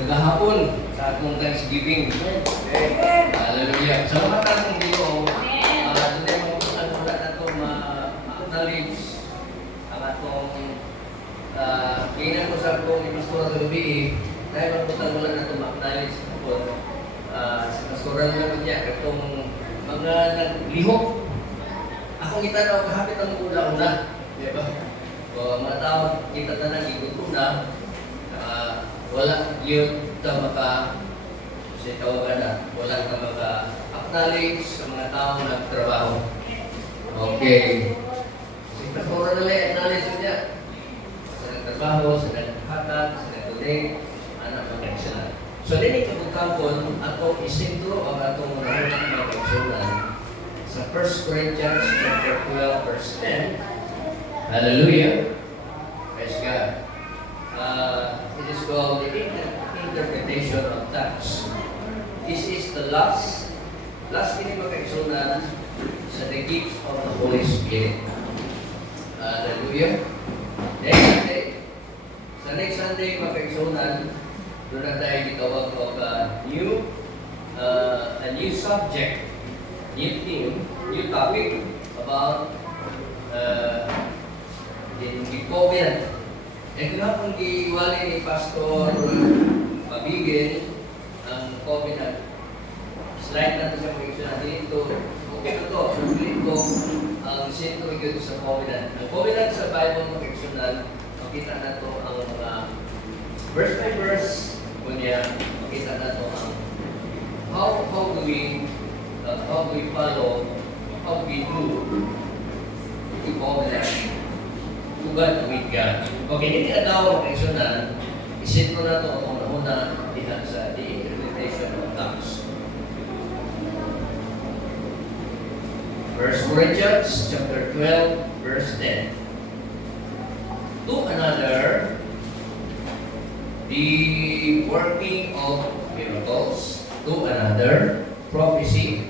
Nagahapon sa atong Thanksgiving. Okay. Hallelujah. Sa mga tanong dito, doon ay mabutan mula na ito ma-acknowledge ang atong kainan ko sa atong ni Pastor Gabi. Dahil mabutan mula na ito ma-acknowledge ako sa pastoral na niya itong mga naglihok. Akong itanaw kahapit ang una-una. Diba? So, mga tao, kita na nag-igutom na. Wala yun ka wala ka maka-acknowledge sa mga taong nagtrabaho. Okay. Si Pastor na lang, acknowledge niya. Sa nagtrabaho, sa naghatag, sa nag-donate, anak mag-aksyonan. So, din ikabutangkon, atong isintro ang atong nahulang mag-aksyonan sa 1 Corinthians chapter 12, verse 10. Hallelujah. Praise God. It is called the interpretation of tongues. This is the last ini makaigsunan sa the gifts of the Holy Spirit. Hallelujah. Next Sunday makaigsunan, doon na tayo gitawag of a new subject, new theme, new topic about the covenant. Kung giwali ni Pastor Mabigil ang covenant, slide natin siya mag-explain dito. Okay ito, sabihin ko ang sentro yun sa covenant. Ang covenant sa Bible mag-explain, makita na ito ang mga verse by verse, kunya makita na ito ang how do we follow, how we do the covenant to God with God. Okay, hindi na daw mag-explain, isin ko na ito ang una dihan sa the interpretation of tongues. 1 Corinthians chapter 12, verse 10. To another, the working of miracles. To another, prophecy.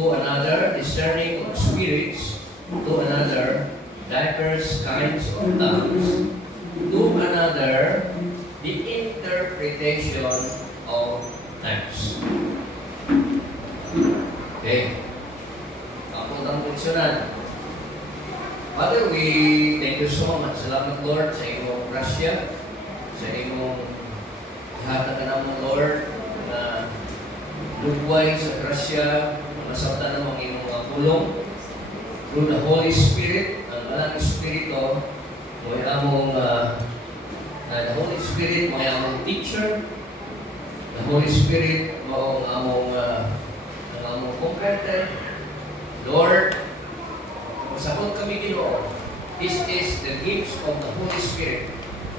To another, discerning of spirits. To another, diverse kinds of tongues. To another, the interpretation of tongues. Okay. Ako ang funksyonan. Father, we thank you so much. Salamat, Lord, sa imong grasya, sa imong hatag na mo, Lord, na lugway sa grasya, masabta na mga imong mga pulong. Through the Holy Spirit, ang Alang Espiritu, may among the Holy Spirit, may among teacher. The Holy Spirit, may among comforter. Lord, masabot kami Ginoo. This is the gifts of the Holy Spirit.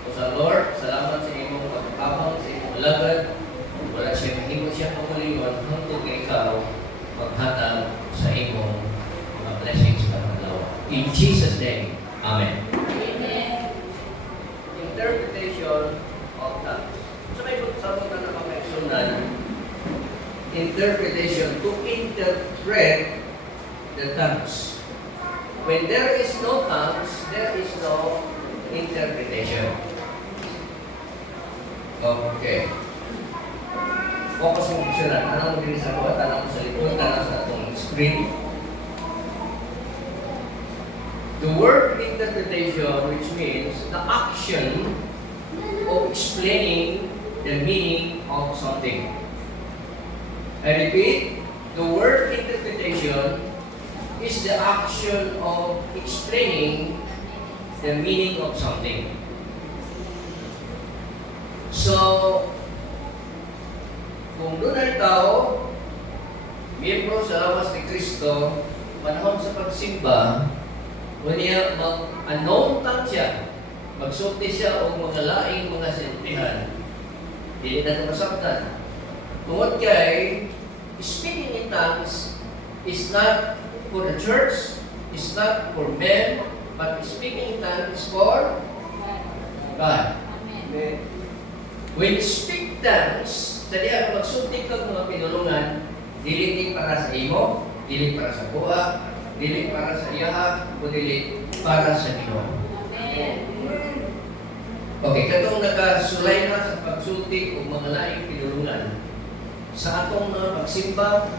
O sa Lord, salamat sa imong pagkakabang, sa imong lagad. Wala siya mahimo siya pamalingon hangtod kay ikaw maghatag sa imong mga blessings sa paglawa. In Jesus' name, Amen. Amen. Interpretation of tongues. So may sabot na napakaigsunan. Interpretation, to interpret the tongues. When there is no tongues, there is no interpretation. Okay. Focus yung picture. Tanong mo din sa buhat, tanong mo sa likod, tanong sa atong screen. The word interpretation, which means the action of explaining the meaning of something. I repeat, the word interpretation is the action of explaining the meaning of something. So, kung doon ay tao, miyembro sa lawas ni Kristo, panahon sa pagsimba, kung niya mag-unknown tongue siya, magsulti siya o mga laing mga sintihan, hindi na ito masaktan. Tungod kay, speaking in tongues is not for the church, is not for men, but speaking in tongues is for God. Amen. When you speak tongues, sa diya magsulti kang mga pinulungan, dili para sa imo, dili para sa buha, dili para sa iyaha, o dili para sa Ginoo. Amen. Okay, katong nakasulay na sa pagsulti o mga laing pinulungan sa atong mga pagsimba,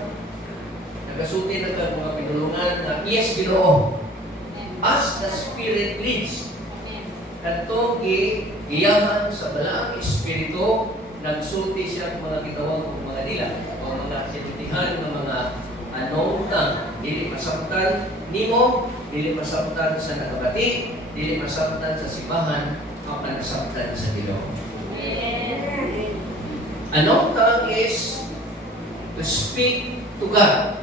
nakasulti na ka mga pinulungan na yes, Ginoo, as the Spirit leads. Kanto giyahan sa balaang Espiritu, nagsulti siya ng mga gitawag o mga dila o mga sinutihan ng mga anong dili masabtan nimo, dili masabtan sa nakabati, dili masabtan sa simbahan, ang nasabtan sa Ginoo. Anong is to speak to God.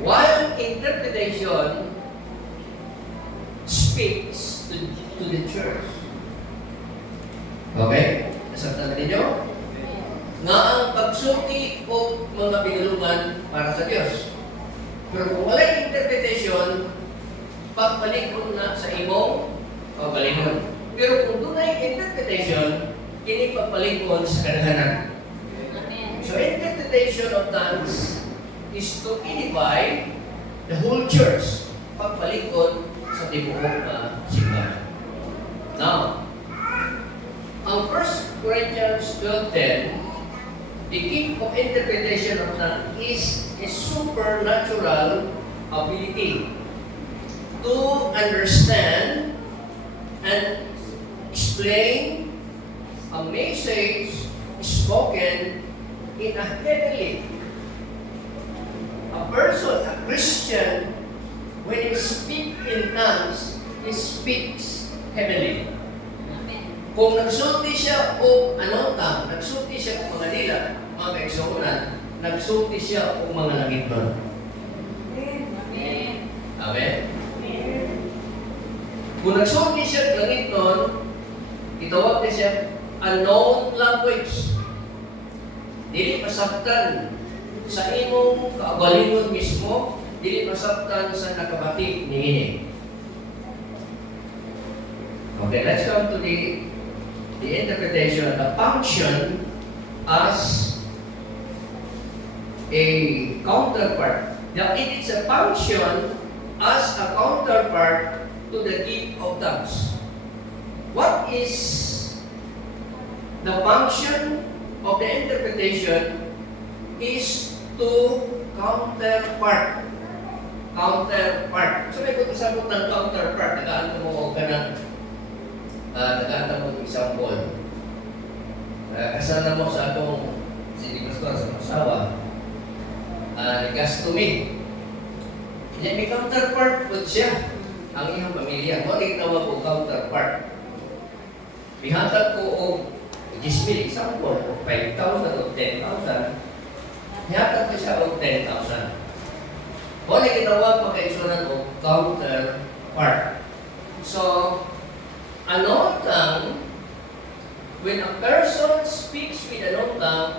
While interpretation speaks to the church. Okay? Nasabtan ninyo? Nga ang pagsulti o mga pinulungan para sa Diyos. Pero kung wala interpretation, pagpalikon na sa imong pagpalikon. Pero kung doon ay interpretation, kini pagpalikon sa kadaghanan. So interpretation of tongues is to edify the whole church. Pagpalikon sa tibuok na simbahan. Now, ang 1 Corinthians 12:10, the gift of interpretation of tongues is a supernatural ability to understand and explain a message spoken in a heavenly. A person, a Christian, when he speaks in tongues, he speaks heavenly. Kung nagsulti siya o nagsulti siya o mga dila, mga kaigsuunan, nagsulti siya o mga langit nun. Amen? Kung nagsulti siya o langit nun, itawag niya siya unknown language. Dili masabtan sa imong kaugalingon mismo, dili masabtan sa nakabati niini. Okay, let's come to the interpretation, the function as a counterpart. Now, it is a function as a counterpart to the gift of tongues. What is the function of the interpretation is to counterpart. Counterpart. So, may pagkasabot ng counterpart. Nagaano mo ka ng naganda mo example. Kasana mo sa atong si Pastor sa masawa. Ligas to me. Yan may counterpart po siya. Ang iyong pamilya. Mo rin tawag ko counterpart. Bihatag ko o 10,000 example o 5,000 o 10,000. Bihatag ko siya o 10,000. Mo rin tawag makaisunan o counterpart. So, unknown tongue, when a person speaks with unknown tongue,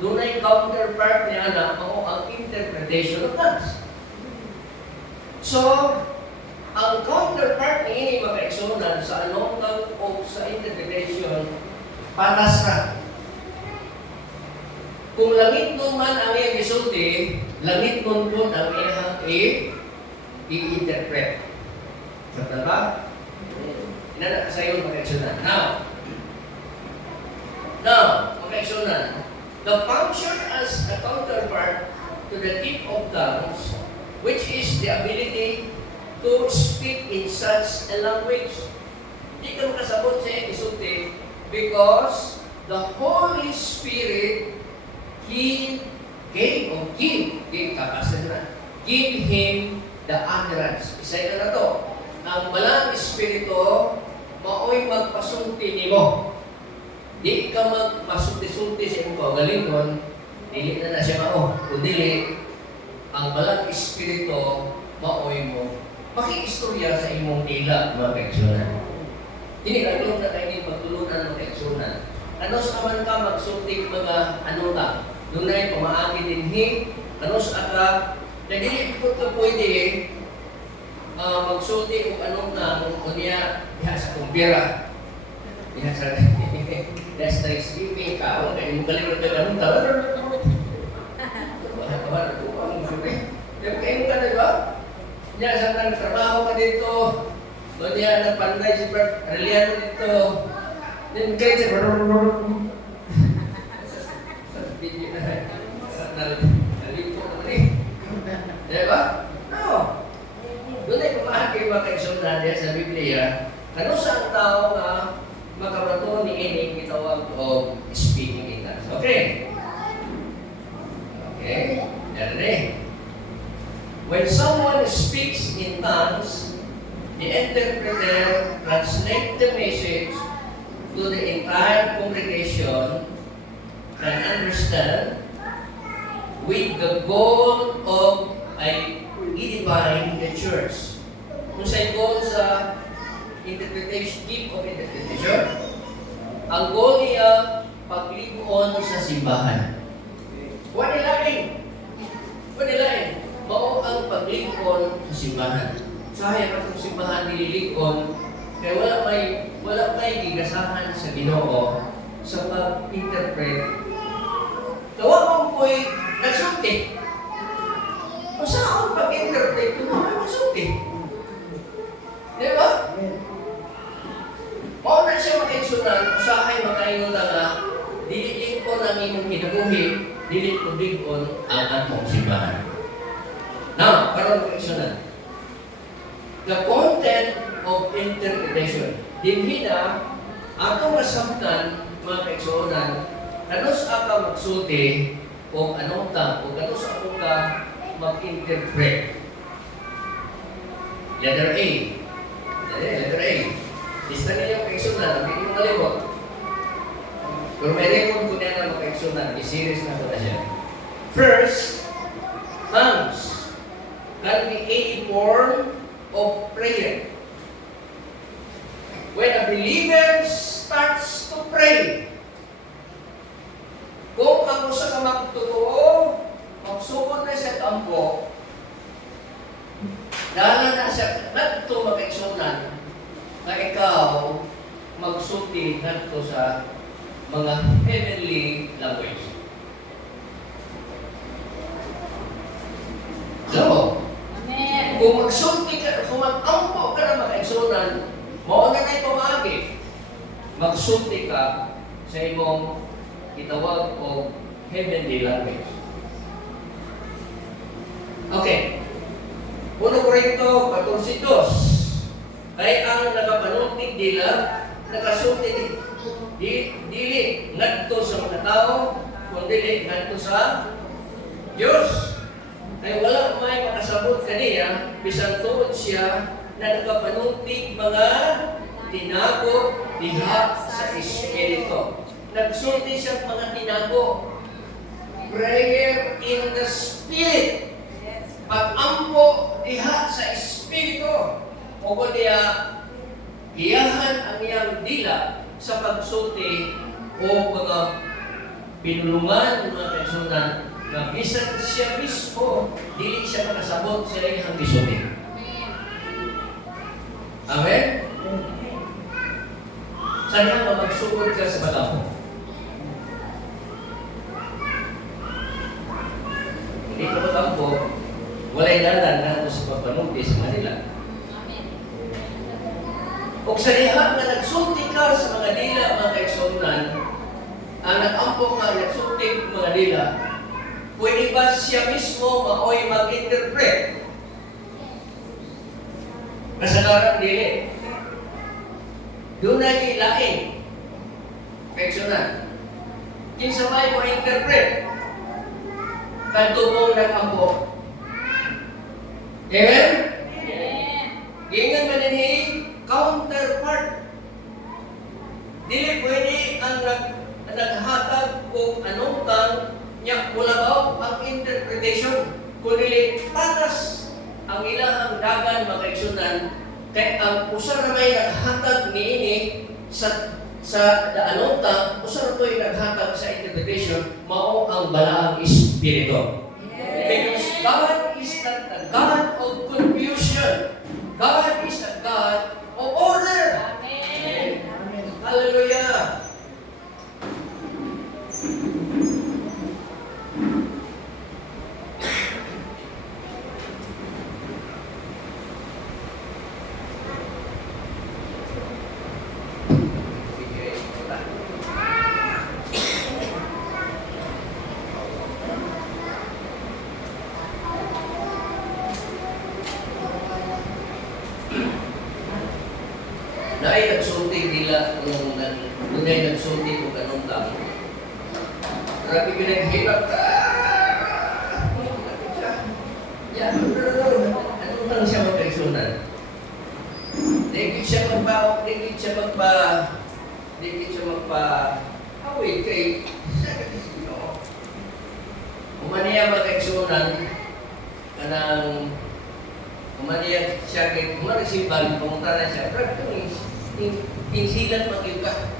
doon ay counterpart niya na ang interpretation of tongues. So, ang counterpart ni mga kaigsuunan sa unknown tongue o sa interpretation, patas na. Kung langit nun man ang iyang isulti, langit nun po ang iyang i-interpret. Sa ba? Inanak sa iyo, mga-eksunan. Now, mga-eksunan, the function as a counterpart to the gift of tongues, which is the ability to speak in such a language. Hindi ka makasabot sa iyong isulti because the Holy Spirit, He gave him the utterance. Isa na to. Ang balang Espiritu, maoy magpasulti nimo. Di ka magpasulti-sulti sa imong kaugalingon, dili na siya mao. Kundi ang balang Espiritu, maoy mo pakikistorya sa imong tila, mga kaigsuunan. Dili ka na kayo pagtulunan ng kaigsuunan. Ano sa man ka magsulti mga dunay pamaagi dinhi, ano sa ka, na dili po ka pwede magsulti kung anong niya sa kumpira. Diha sa that's Thanksgiving, kaon, kaya mo galing ka ganun, tawar. Kayo ka na ba? Diya sa trabaho ka dito, O niya, napanday si Bert, Arellano dito. Then, kayo siya, sa video na, nalito ko rin. Diba? No. Doon ay kumahagi mga kaigsundan diya sa Biblia. Ano sa ang tao nga makabato ni ining gitawag o speaking in tongues? Okay. Okay. Dali. When someone speaks in tongues, the interpreter translates the message to the entire congregation can understand with the goal of edifying the church. Kung sa goal sa interpretation, gift of interpretation, ang goal niya pagligoon sa simbahan. Wala nilain. Mao ang pagligon sa simbahan. Sayang atong simbahan nililikon kaya wala may gigasahan sa Ginoo sa pag-interpret. Tawag ko'y nagsulti. Kung saan pag-interpret, kung may magsulti. Di ba? Mao na siya makiksunan, usahay makaingon na nga, dililing ko ng inyong kinabuhi, dili ko bigon ang atong simbahan. Now, karon question. The content of interpretation. Dinhi na ato masabtan mga kaigsuonan ano sa ka magsulti o anong ta o ano sa ako ka mag-interpret. Letter A. Letter A. Lista niyo yung kaigsuonan, hindi mo malimot. Pero may record ko niya na mga kaigsuonan, i-series na ko na siya. First, tongues can be any form of prayer. When a believer starts to pray, kung ang usa ka magtotoo, magsugod na siya tampo, dala na siya nagto mag-eksunan na ikaw magsulti nagto sa mga heavenly language. So, kung magsulti ka, kung mag-ampo ka na makaigsunan, mauna na ito maagi. Magsulti ka sa imong itawag o heavenly language. Okay. 1 Corinto 14:2. Kaya ang nakapanuntig dila, nakasulti dili ngadto sa mga tao, kundi ngadto sa Diyos. Ay wala may makasabot kaniya, bisan tuod siya na nakapanuntig mga tinago diha sa Espiritu. Nagsulti siya mga tinago. Prayer in the Spirit. Pag-ampo diha sa Espiritu. O kung diya, giyahan ang iyang dila sa pagsulti o mga pinulungan mga kaigsunan na bisan siya mismo, dili siya makasabot sa iyang gisulti. Amen? Sana magsugod ka sa balaho. Hindi ka matampo, walay dalan na sa pagpanunti sa Manila. O sa liha na nagsulti ka sa mga dila, mga kaigsunan, ang nag-ampo ka, nagsulti mga dila, pwede ba siya mismo maoy mag-interpret? Kasagaran dili. Doon na ilaing. Kaigsunan. Kinsa may mo interpret? Kantubong nag-ampo. Amen? Gingan man ni counterpart. Dili pwede ang naghatag o anong tang niya mulabaw ang interpretation. Kundi patas ang ilahang dagan makaigsunan kay ang usa na may naghatag niini sa anong tang usa na to'y naghatag sa interpretation mao ang balaang espiritu. Because God is not the God of confusion. God is a God of order. Amen. Hallelujah. Manila nung dunay nagsulti ko kanong tao. Grabe pinaghirap ka. Yan, ano lang siya magkaisunan? Dikit siya magpa-awit kay umaniya magkaisunan kanang umaniya siya kay umarisipan, pumunta na siya. Pero itong insilan mag-iw ka.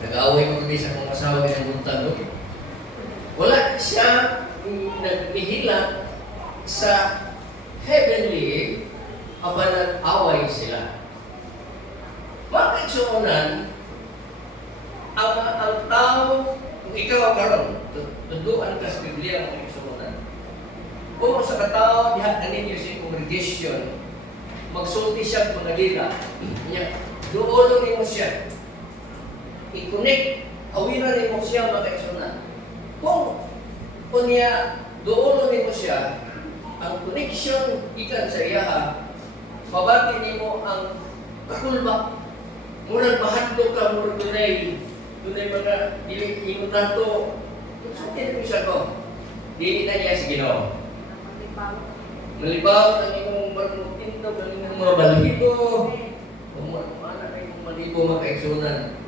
Nag-away mo kami sa kong asawa ng buntag. Wala siya nagmihila sa heavenly aba nag-away sila. Bakit suunan ang tao, kung ikaw karon, tunduan ka sa Biblia ang suunan. Kung sa katao, diha ninyo sa congregation, magsulti siya kung nalila. Doon mo siya. I-connect, awiran mo siya makaisunan. Kung niya, doon mo siya, ang connection ikan sa iya, mabati mo ang kakulba. Murag mahadlo ka, murag tunay mga inutan to. Sukin mo siya ko. Dili na niya sa Ginoo. Malibaw ang imong marmutinto, ang imong mga balahibo. Kumana na imong malibo makaigsunan.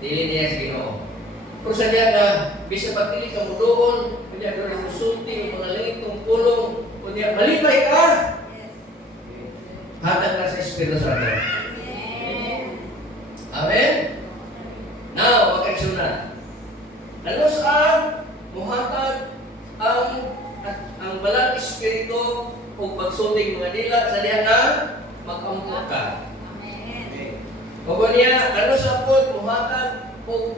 Dili niya sa Ginoo. Kung sa niya na, bisa pagpili ka mo doon, kanya doon ang musulti, mga langitong pulong, kanya malibay ka. Hatag na sa Espiritu Santo. Amen? Now, makaigsunan. Ano sa muhatag ang balang Espiritu o pagsulting mga dila sa diha nga mag-ampo ka. Amen. O niya, ano sa pod muhatag o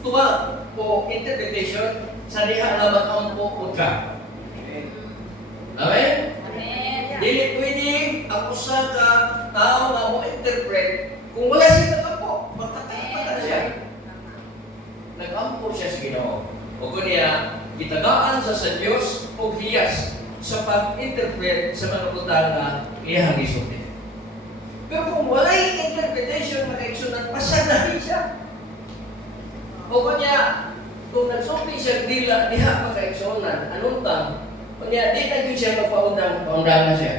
tuwag o interpretation sa diha nga mag-ampo ka. Amen. Amen. Dili pwede ang usa ka tao nga mo interpret kung wala siya nag-ampo, magtatapatan siya. Nag-ampo siya sa Ginoo. O niya, gitagaan sa Diyos o hiyas sa pag-interpret sa mga butang na iyahang isulti. Pero kung wala'y interpretation, makaigsunan, pasanahin siya. O niya, kung nagsulti siya dila, diha makaigsunan, anong tang? O niya, di na yun siya magpaundangan siya.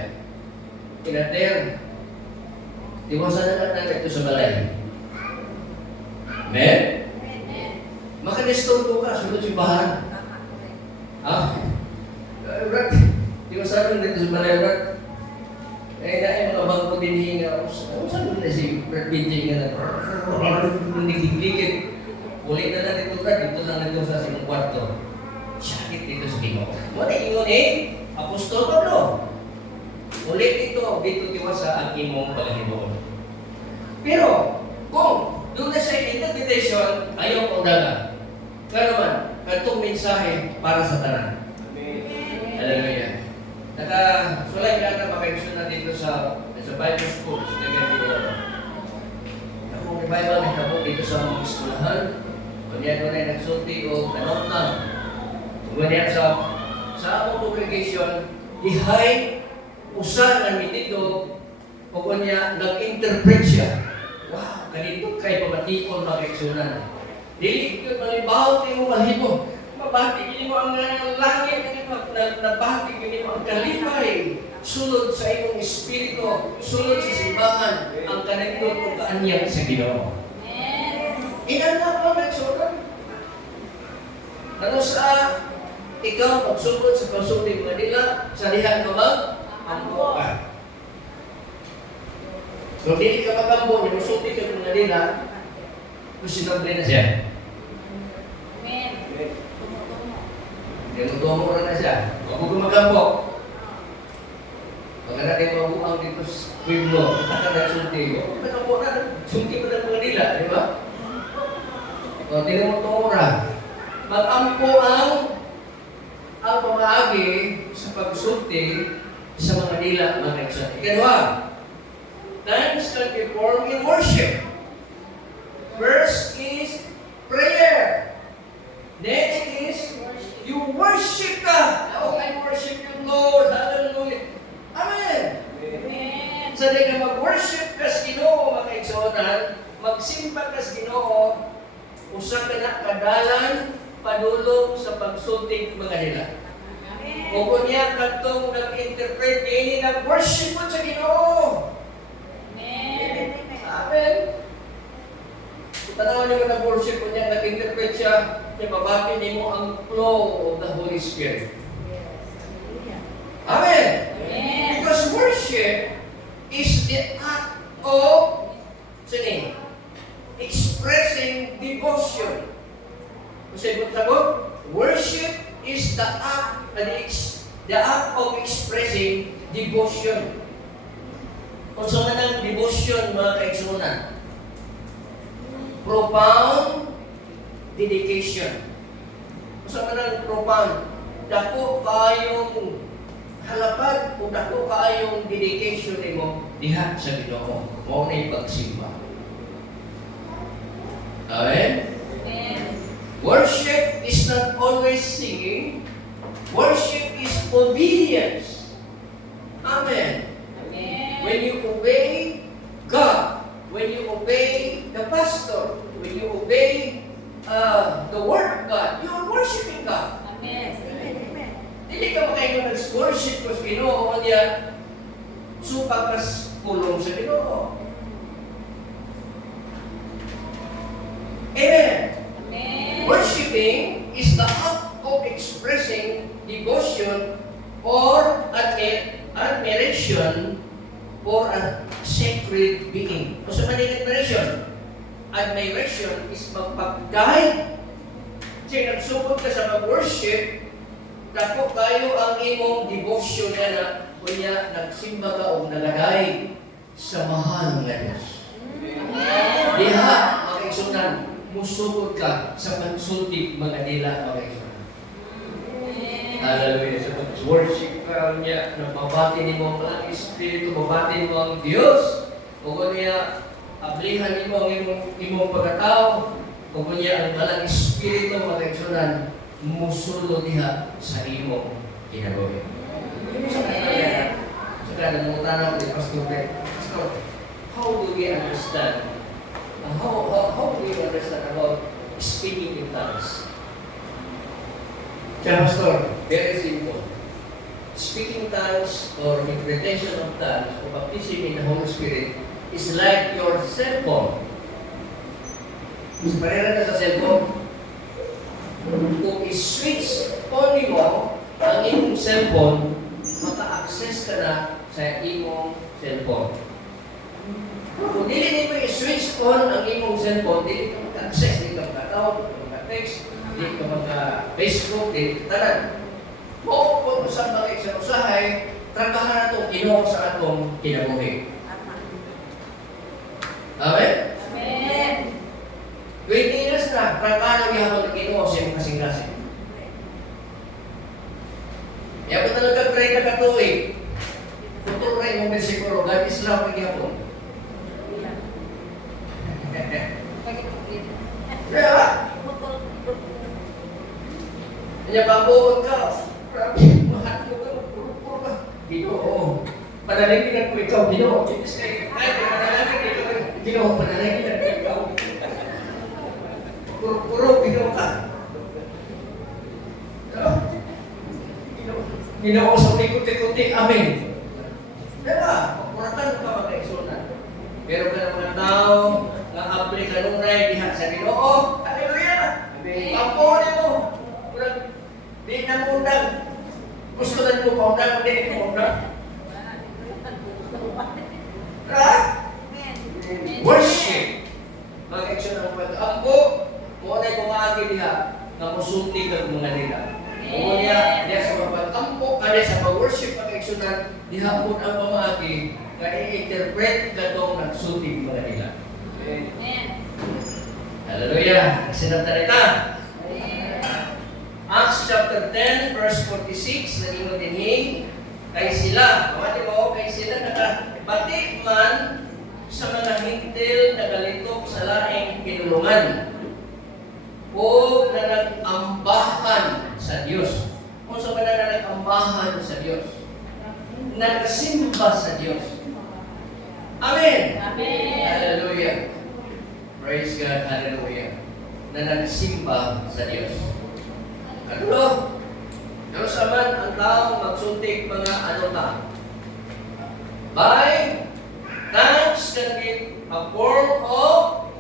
Inater, iwasan na natin ito sa balay. Amen? Maka-distorto ka, sunod yung bahan. Brad, iwasan na dito sa balay, Brad. Eh, na mga bangko din hinga. Saan mo na si Brad Binjay nga na? Nagigligit. Ulit na natin ito, Brad. Dito lang nito sa sinong kwarto. Sakit dito sa Ginoo. Muna ingon Apostol Pablo. Ulit ito, dito diwa sa aking mong paghimuon. Pero, kung doon na sa interpretation, ayaw kong daga. Kaya naman, katong mensahe para sa tanan. Amen. Hallelujah. Naka-sulay ka na makaibsun na dito sa Bible School. Ako may Bible na kamo dito sa mga eskulahan. Kunya doon ay nagsulti o kanotang. Kunya sa akong congregation, dihay usan ang mitito o kunya nag-interpret siya. Wow, ganito kay pamatikon makaigsunan. Dili ko malibaw kayo malhibo. Mabati mo ang langit, nabati mo ang kalipay. Sunod sa imong espiritu, sunod sa simbahan, ang kanindot kung kaanyang sa Ginoo. Ilan na po nagsunod? Ano sa ikaw magsunod sa pagsunod mga nila, sa dihan ka mag-ampo ka. Kung hindi ka mag-ampo, nimusulti ka mga nila, kung sinobre na siya. Amen. Tumutungo na siya. Huwag mo mag-ampo. Pagka natin mabuang dito sa Pueblo, at nagsulti, mag-ampo na, sulti mo ng mga nila, di ba? O, tumutungo na. Mag-ampo ang pamaagi sa pagsulti sa mga nila, mga nagsulti. Ikadwa, thanks can be formed in worship. First is prayer. Next is you worship God. Oh, I worship you, Lord. Hallelujah. Amen. Amen. Sa so, mag-worship ka sa Ginoo, makaigsunan, usa ka na kadalan padulong sa pagsulti mga nila. Kung niya katong nag-interpret ini nag-worship mo sa Ginoo. Amen. Tanaw niyo nag-worship mo niya, nag-interpret siya, ibabati niyo ang flow of the Holy Spirit. Amen. Because worship is the act of expressing devotion. Kasi sagot, worship is the act of expressing devotion. Kung saan ang devotion, mga kaigsunan? Profound dedication. Kung saan ang profound? Dako kayong halapad kung dako kayong dedication mo diha sa Ginoo. Mao na pagsimba. Amen? Worship is not always singing. Worship is obedience. Amen. When you obey God, when you obey the pastor, when you obey the word of God, you are worshiping God. Hindi ka makaingon nag-worship ko sa Ginoo o niya supakas pulong sa Ginoo. Amen. Worshiping is the act of expressing devotion or admiration for a sacred being. Kung sa maning admiration, admiration is magpag-guide. Kasi nagsugod ka sa mag-worship, dako kayo ang imong devotion na kunya nagsimba ka o nalagay sa mahal nga Diyos. Diha, mga isunan, musugod ka sa pagsulti mga nila, mga isunan. Hallelujah. Sa pag-worship ka niya, nababati ni mo ang Espiritu, mabati mo ang Diyos. Kung niya, ablihan mo ang imong pagkatao, kung niya ang balang Espiritu, mga isunan, musulo diha sa imo ginagawin. So kada mo tanaw ni Pastor, how do we understand? How do you understand about speaking in tongues? Kaya Pastor, very simple. Speaking tongues or interpretation of tongues or baptism in the Holy Spirit is like your cell phone. Parera na sa cell phone. Kung i-switch on mo ang imong cellphone, maka-access ka na sa imong cellphone. Kung dili mo i-switch on ang imong cellphone, dili ka maka-access, dili ka maka-tawag, dili ka maka-text, dili ka maka-Facebook, dili ka tanan. Kung sa mga iksanusahay, tragahan na itong Ginoo sa atong kinabuhi. Amen? Amen. 20 years na, tragahan ang ihapon ng Ginoo sa iyong kasing-kasing. Kaya ko talaga pray na katuig. Kung pray mong besikuro, God is love ang ihapon. Kaya, kanya pambukod ka. Mahal mo ka, puro ka. Ginoo, panalaginan ko ikaw, Ginoo. Ay, panalaginan ikaw, Ginoo, panalaginan ko ikaw. Puro, Ginoo ka. Ginoo sa likod-likod, amen. Diba? Pagkuratan ka mag-eksunan. Pero ka ng mga tao, ang-apply ka nung diha sa Ginoo. Hallelujah! Pampunin mo. Di na mundang. Gusto na mo paundang, hindi mo paundang. Right? Worship. Mag-action ng pag-ampo, mo na kumagi diha na musulti ka mga nila. O niya sa pag-ampo, sa pag-worship, mag-actionan, diha po ang pamagi na i-interpret ka itong nagsulti mga nila. Hallelujah! Sinatalita. Acts chapter 10, verse 46, naging dinhi, kay sila, kamati mo, kay sila nakabati man sa mga hintil na galitok sa laing kinulungan o na nag-ambahan sa Diyos. Kung sa mga na nag-ambahan sa Diyos, nagsimba sa Diyos. Amen! Amen! Hallelujah! Praise God! Hallelujah! na nagsimba sa Diyos. Ano? Diyos aman ang taong magsuntik mga anota. By thanks can be a form of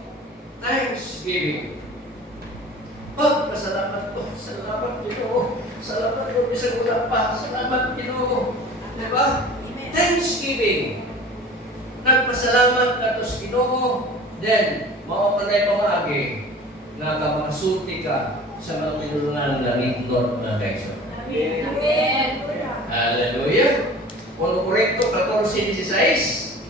thanksgiving. Pagpasalamat ko. Salamat Ginoo. Salamat ko. Bisang wala pa. Salamat Ginoo. Diba? Thanksgiving. Nagpasalamat ka to sa Ginoo. Then, mautanay pamagi nga kapakasulti ka sa mga pinulungan ng lindot na Texas. Amen. Hallelujah. Kung Korinto 14:16,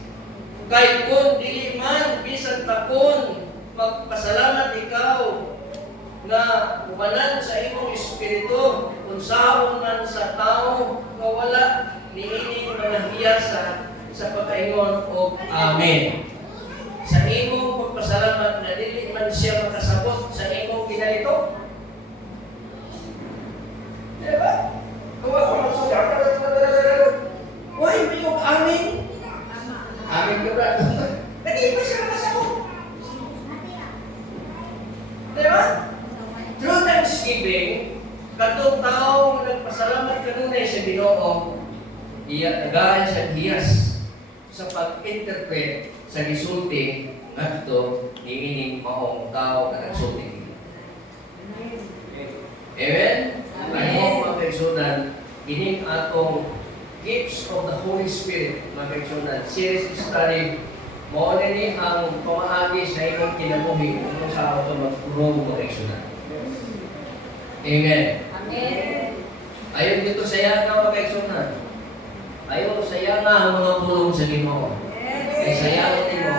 kay kung dili man bisan tapon magpasalamat ikaw na umanan sa imong espiritu kung saan man sa tao nga wala niining mga hiyasa sa pagkaingon og amen. Sa imong pagpasalamat na dili man siya makasabot sa imong ginalito. Diba? Kung ako magsulat, why may yung amin? Amin ka ba? Hindi ba siya makasabot? Diba? Through Thanksgiving, katong tao nagpasalamat kanunay sa Ginoo, nagahan sa hiyas sa pag-interpret sa gisulti ngadto niining maong tao na nagsulti. Amen? Ano mga kaigsunan, ining atong gifts of the Holy Spirit, mga kaigsunan, series study, mao ni ang pamaagi sa imong kinabuhi kung sa ako magpulong mga kaigsunan. Amen. Amen. Ayon dito sa yaga mga kaigsunan. Ayon sa yaga ang mga pulong sa Ginoo. Kay sa yaga nimo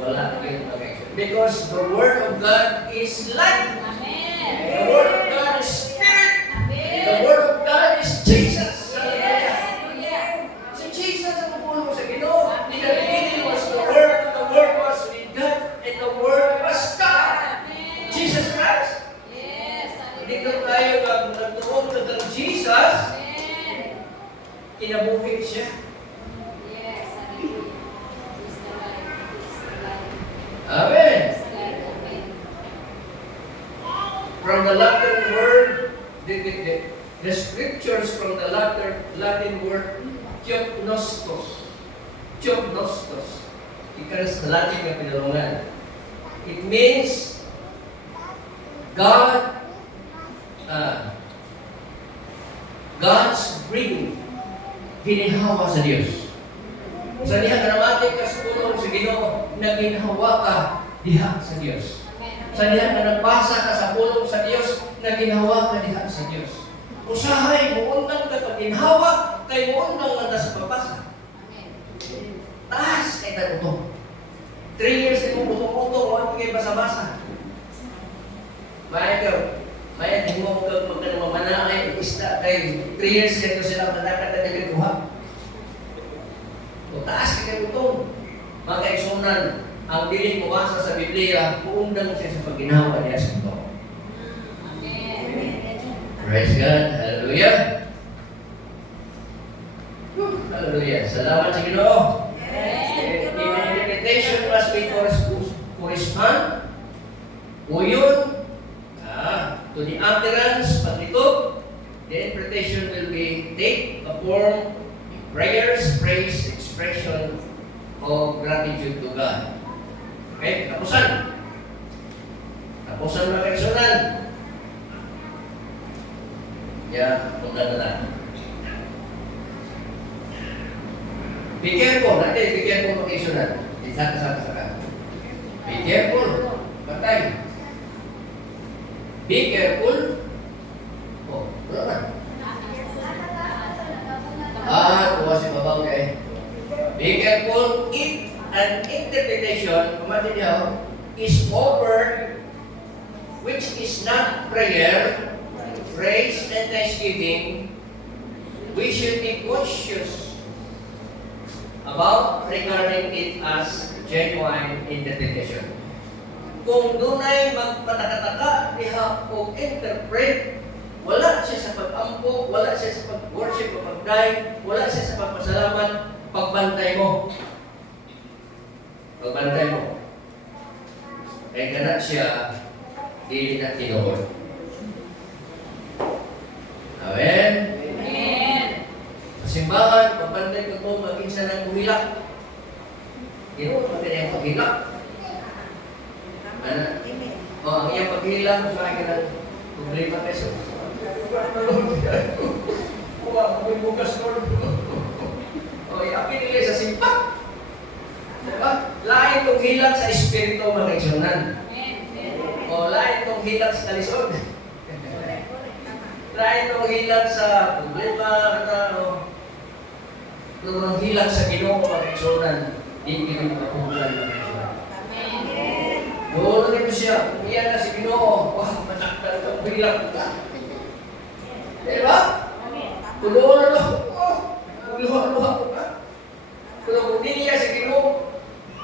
wala gyud mga kaigsunan. Because the word of God is light. Amen. The word of God is spirit. Amen. The word of God is Jesus. Hallelujah. Si Jesus ang pulong sa Ginoo. In the beginning was the Word, and the Word was with God, and the Word was God. Amen. Jesus Christ. Yes. Dito Hallelujah. tayo nagtuon kang Jesus, Amen. kinabuhi siya. Yes. Hallelujah. Praise the Lord. Praise the Lord. Amen. Praise the Lord. Amen. From the Latin word, the scriptures from the Latin word, theopnostos. Theopnostos. Ika sa Latin na pinalungan. It means God, God's bring ginhawa sa Dios. Sa diha kanamatik ka sa pulong sa Ginoo, naginhawa ka diha sa Dios. Sa diha na nagbasa ka sa pulong sa Dios, naginhawa ka diha sa Dios. Usahay mo undang ka pagginhawa kay mo undang ka sa pagbasa. Taas kay tagutong. 3 years na mong utong-utong, wala kay basa-basa. Maya, di mo ka magkanamamanaay, isda kay 3 years kaya sila madakat na nagkuha. O taas kay tagutong. Mga kaigsunan, ang piling mabasa sa Biblia, puundang siya sa pagginhawa niya sa ito. Amen. Praise God. Hallelujah. Hallelujah. Salamat sa Ginoo. The interpretation must be correspond uyon to the utterance paglitog. The interpretation will be take a form prayers, praise, expression of gratitude to God. Okay, tapusan. Tapusan mga kaigsunan. Punta na tayo. Be careful, natin, be careful mag-isunan. Saka. Be careful. Patay. Be careful. Wala na. Tuwa si babaw kay. Be careful if an interpretation, kumati niya, is offered which is not prayer, praise, and thanksgiving. We should be cautious about regarding it as genuine interpretation. Kung dunay magpatakataka diha o interpret, wala siya sa pag-ampo, wala siya sa pag-worship o pag-dive, wala siya sa pagpasalamat, pagbantay mo. Pagbantay mo. Kaya ganat siya dili na tinuod. Amen? Amen. Sa simbahan, papanday ko po, mag-insa ng buhilak. Ginoo, maganda yung paghilak. Ano? Ang iyang paghilak, sa akin ng problema peso. Huwag mo bukas, Lord. O, iapi nila sa simpa. Diba? Lain itong hilak sa espiritu, mga kaigsunan. O, lain itong hilak sa kalisod. Lain itong hilak sa problema, itong hilak sa Ginoo, mga kaigsunan. Di pinagpapulan, mga kaigsunan. Doon nito siya, umiyan na si Ginoo. Wow, matakal itong hilak ka. Diba? Tuloy na lang. Luha-luha ko ka. Kung hindi niya sa Ginoo,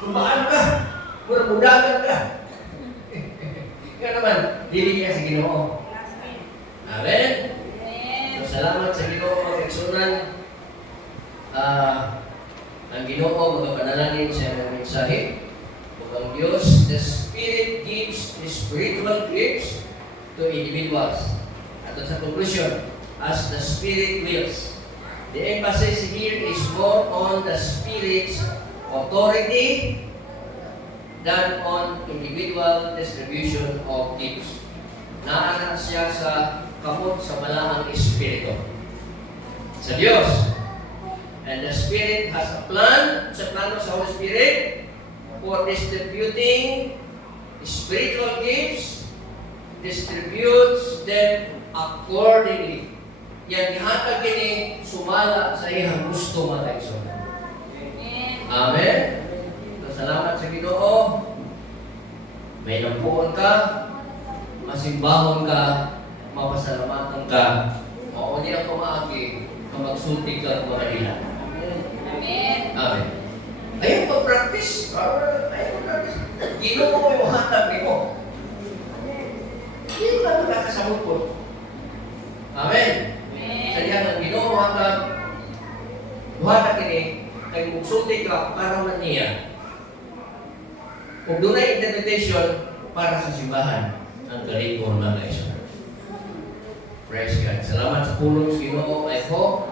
tumaan ka. Mudagan ka. Kaya naman, dili niya sa Ginoo. Amen? So, salamat sa Ginoo, mga kaigsunan. Ang Ginoo, magapanalangin sa mga mensahe. Ang Diyos, the Spirit gives the spiritual gifts to individuals. At sa conclusion, as the Spirit wills. The emphasis here is more on the Spirit's authority than on individual distribution of gifts. Naana siya sa kamot sa malaang Espiritu. Sa Diyos. And the Spirit has a plan, sa plano sa Holy Spirit, for distributing spiritual gifts, distributes them accordingly. Yan gihatag kini sumala sa iyang gusto, mga kaigsunan. Amen. So, salamat sa Ginoo. May nampuon ka, masimbahon ka, mapasalamatan ka. O di ako maagi, magsulti ka mga nila. Amen. Amen. Ayaw mag-practice. Ayaw mag-practice. Ginoo mo yung hatag ni mo. Hindi ka magkakasamot po. Amen. Sa diyan ang Ginoo hatag, hatag ini, kay magsulti ka para man niya. Kung doon ay interpretation para sa simbahan, ang galing mga kaigsunan. Praise God. Salamat sa pulong sa Ginoo. I hope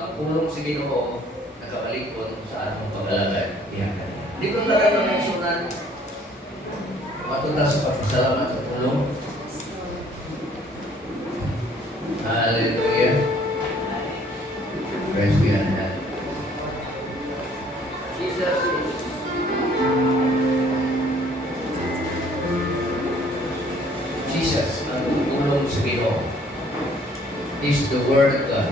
ang pulong sa Ginoo nakabalik po sa atong pag-alagad. Hindi ko talaga mga kaigsunan matulas sa pagpasalamat sa pulong. Hallelujah. Praise God. Jesus is Jesus ang tulong sa Ginoo. Is the Word of God.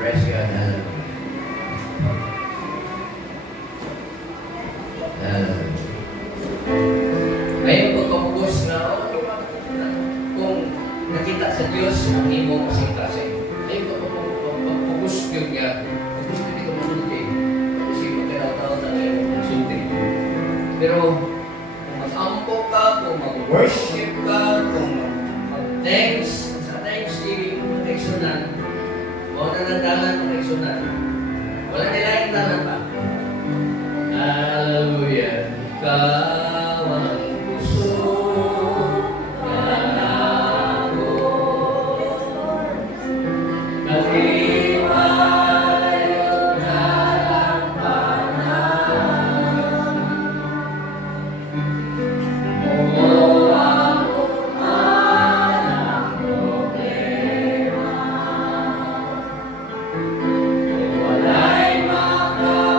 Praise God. Hallelujah. Ngayon pagpapugos na kung nakita sa Diyos ang imo kasing klase. Ngayon pagpapugos yun nga. Pagpapugos hindi ka masulti. Kasi magkataon na ngayon magsulti. Pero kung mag-ampo ka, kung mag-worship ka, kung mag-thanks, Thanksgiving, mga kaigsunan, o nanandalan, mga kaigsunan, wala nila yung tanan pa. Hallelujah. Ikaw ang puso na ako. Katiwayo na lang panan. O ako walay maka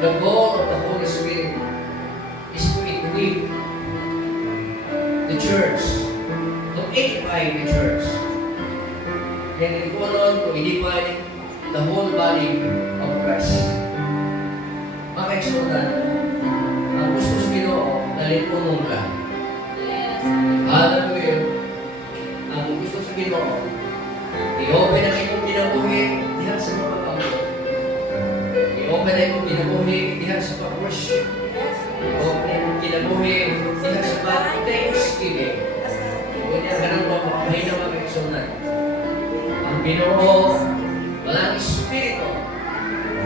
the goal of the Holy Spirit is to equip the church, to edify the church, and in on to edify the whole body of Christ. Mga kaigsunan, ang gusto sa Ginoo, nalipunong ka. Yes. Hallelujah. Ang gusto sa Ginoo, i-open ang iyong kinabuhi diha sa mga kampo. I-open ang iyong kinabuhi diha sa pag-worship. I-open ang iyong kinabuhi diha sa pag-thanksgiving. Kunya ganun mo, makapahin na mga kaigsunan. Ang Ginoo, walang espiritu,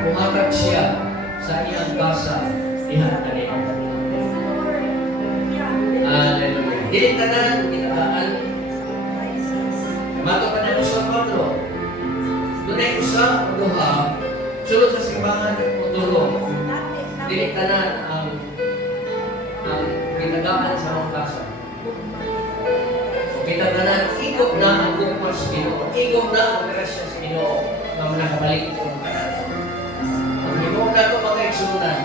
buhatag siya sa iyang basa diha kanina. Hallelujah. Dili tanan kinataan. Mato pa na sa Pablo. Dunay usa o duha sulod sa simbahan o tulong. Dili tanan ang kinagaan sa among basa. Kita tanan ikot na ang kupas Ginoo. Ikot na ang grasya sa Ginoo nga nakabalik ko kanan. Ang Ginoo na to mga igsunan.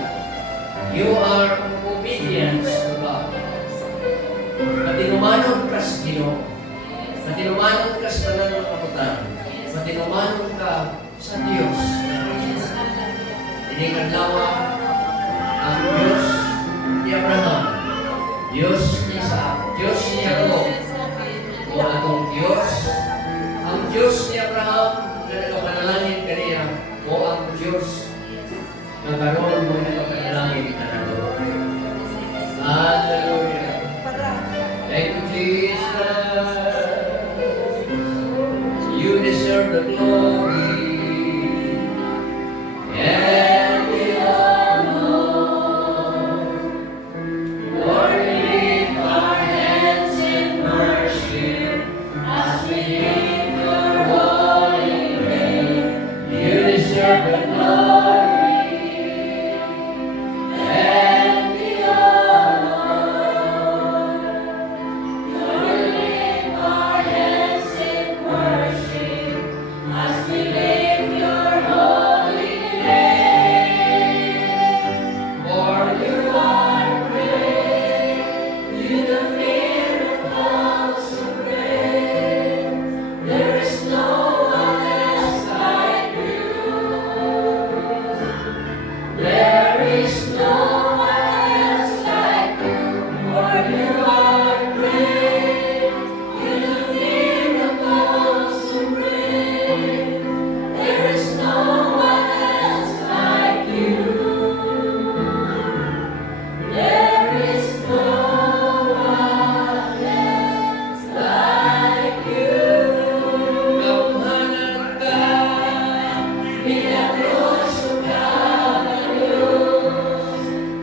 You are obedience to God. Matinumanon ka sa Ginoo. Matinumanon ka sa tanan ng kabutan. Matinumanon ka sa Diyos. Inikadlawa ang Diyos ni Abraham, Diyos ni Isaac, Diyos ni Jacob, o atong Diyos, ang Diyos ni Abraham na nagkapanalangin kaniya, o ang Diyos na karoon mo na nagkapanalangin ka na doon. Hallelujah. Thank you, Jesus. You deserve the glory and the honor. Lord, we lift our hands in worship as we lift your holy name. You deserve the glory and the honor. Lord, we lift our hands in worship as we lift your holy name. For you are great, you do miracles so great. There is no one else like you. There is no one else like you. For you are great, you do miracles so great. There is no one else like you. There is no one else like you. Kamhanan ka, milagroso ka na Diyos,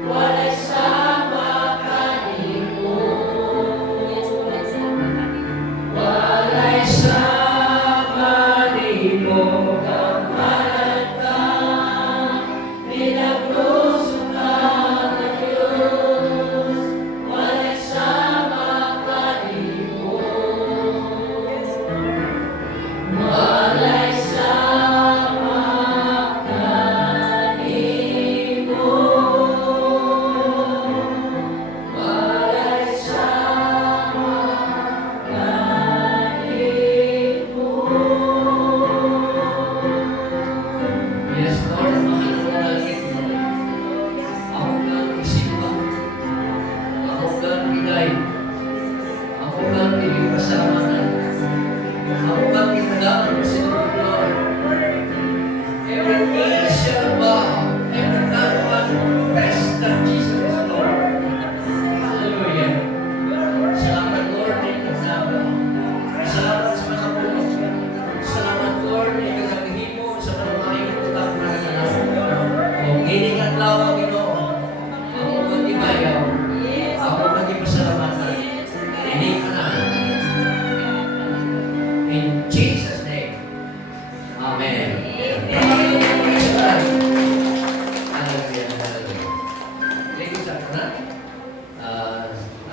walay sama ka nimo. Walay sama nimo, kamhanan ka, milagroso ka na Diyos, walay sama ka nimo. Walay sama ka nimo. Walay sama ka nimo. Yes, Lord, mahal ko langit mo. Ako kang isipan. Ako kang bigay. Ako kang ipasamahan. Ako kang itagaman mo sa Lord. Every knee shall bow, every tongue